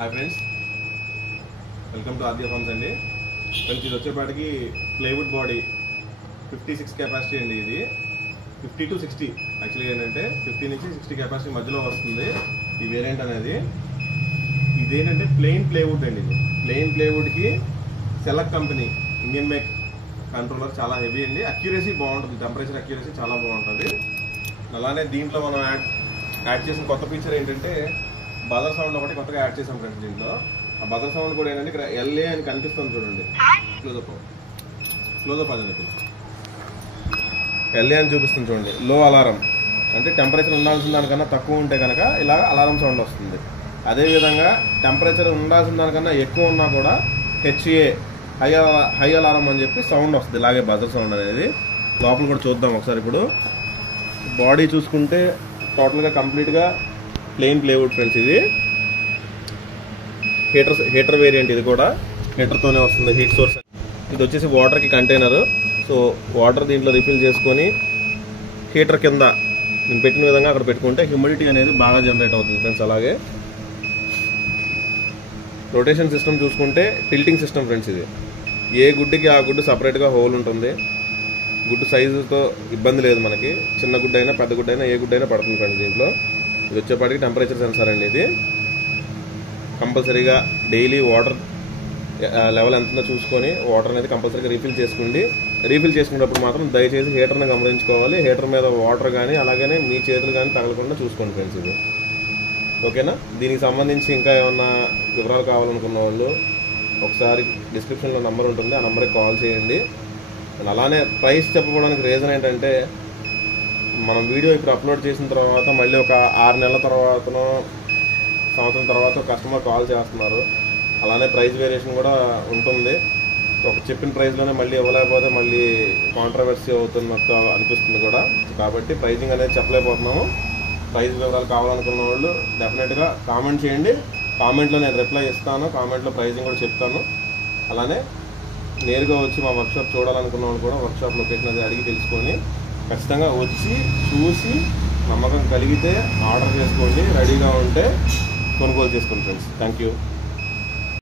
Hi friends, welcome to Aadya farms అండి. Friends, ఇది వచ్చేపాటికి ప్లైవుడ్ బాడీ 56 కెపాసిటీ అండి. ఇది 50 to 60 యాక్చువల్గా ఏంటంటే 50 నుంచి 60 కెపాసిటీ మధ్యలో వస్తుంది ఈ వేరియంట్ అనేది. ఇదేంటంటే ప్లెయిన్ ప్లైవుడ్ అండి. ఇది ప్లెయిన్ ప్లైవుడ్కి select company Indian make controller చాలా హెవీ అండి. అక్యురసీ బాగుంటుంది, టెంపరేచర్ అక్యురసీ చాలా బాగుంటుంది. అలానే దీంట్లో మనం యాడ్ చేసిన కొత్త ఫీచర్ ఏంటంటే బజర్ సౌండ్ ఒకటి కొత్తగా యాడ్ చేసాం ఫ్రెండ్స్. దీంట్లో ఆ బజర్ సౌండ్ కూడా ఏంటంటే ఇక్కడ ఎల్ఏ అని కనిపిస్తుంది చూడండి. క్లోజప్ అది ఎల్ఏ అని చూపిస్తుంది చూడండి. లో అలారం అంటే టెంపరేచర్ ఉండాల్సిన దానికన్నా తక్కువ ఉంటే కనుక ఇలా అలారం సౌండ్ వస్తుంది. అదేవిధంగా టెంపరేచర్ ఉండాల్సిన దానికన్నా ఎక్కువ ఉన్నా కూడా హెచ్ఏ హై అలారం అని చెప్పి సౌండ్ వస్తుంది. ఇలాగే బజర్ సౌండ్ అనేది. లోపల కూడా చూద్దాం ఒకసారి. ఇప్పుడు బాడీ చూసుకుంటే టోటల్గా కంప్లీట్గా ప్లెయిన్ ప్లైవుడ్ ఫ్రెండ్స్. ఇది హీటర్ వేరియంట్. ఇది కూడా హీటర్తోనే వస్తుంది, హీట్ సోర్స్. ఇది వచ్చేసి వాటర్కి కంటైనర్. సో వాటర్ దీంట్లో రిఫిల్ చేసుకొని హీటర్ కింద నేను పెట్టిన విధంగా అక్కడ పెట్టుకుంటే హ్యూమిడిటీ అనేది బాగా జనరేట్ అవుతుంది ఫ్రెండ్స్. అలాగే రొటేషన్ సిస్టమ్ చూసుకుంటే టిల్టింగ్ సిస్టమ్ ఫ్రెండ్స్. ఇది ఏ గుడ్డుకి ఆ గుడ్డు సపరేట్గా హోల్ ఉంటుంది. గుడ్డు సైజుతో ఇబ్బంది లేదు మనకి. చిన్న గుడ్డ అయినా పెద్ద గుడ్డ అయినా ఏ గుడ్డ అయినా పడుతుంది ఫ్రెండ్స్ దీంట్లో. ఇది వచ్చేపాటికి టెంపరేచర్ సెన్సార్ అండి. ఇది కంపల్సరీగా డైలీ వాటర్ లెవెల్ ఎంతుందో చూసుకొని వాటర్ అనేది కంపల్సరీగా రీఫిల్ చేసుకోండి. రీఫిల్ చేసుకున్నప్పుడు మాత్రం దయచేసి హీటర్ని గమనించుకోవాలి. హీటర్ మీద వాటర్ కానీ అలాగనే మీ చేతులు కానీ తగలకుండా చూసుకోండి ఫ్రెండ్స్. ఇది ఓకేనా? దీనికి సంబంధించి ఇంకా ఏమన్నా వివరాలు కావాలనుకున్న వాళ్ళు ఒకసారి డిస్క్రిప్షన్లో నెంబర్ ఉంటుంది, ఆ నెంబర్కి కాల్ చేయండి. అలానే ప్రైస్ చెప్పడానికి రీజన్ ఏంటంటే మనం వీడియో ఇప్పుడు అప్లోడ్ చేసిన తర్వాత మళ్ళీ ఒక 6 నెలల తర్వాతనో సంవత్సరం తర్వాత కస్టమర్ కాల్ చేస్తున్నారు. అలానే ప్రైస్ వేరియేషన్ కూడా ఉంటుంది. ఒక చెప్పిన ప్రైస్లోనే మళ్ళీ ఇవ్వలేకపోతే మళ్ళీ కాంట్రవర్సీ అవుతున్నట్టు అనిపిస్తుంది కూడా. కాబట్టి ప్రైజింగ్ అనేది చెప్పలేకపోతున్నాము. ప్రైస్ వివరాలు కావాలనుకున్న వాళ్ళు డెఫినెట్గా కామెంట్ చేయండి. కామెంట్లో నేను రిప్లై ఇస్తాను. కామెంట్లో ప్రైజింగ్ కూడా చెప్తాను. అలానే నేరుగా వచ్చి మా వర్క్షాప్ చూడాలనుకున్న వాళ్ళు కూడా వర్క్షాప్ లొకేషన్ అది అడిగి తెలుసుకొని ఖచ్చితంగా వచ్చి చూసి నమ్మకం కలిగితే ఆర్డర్ చేసుకోండి. రెడీగా ఉంటే కొనుగోలు చేసుకోండి ఫ్రెండ్స్. Thank you.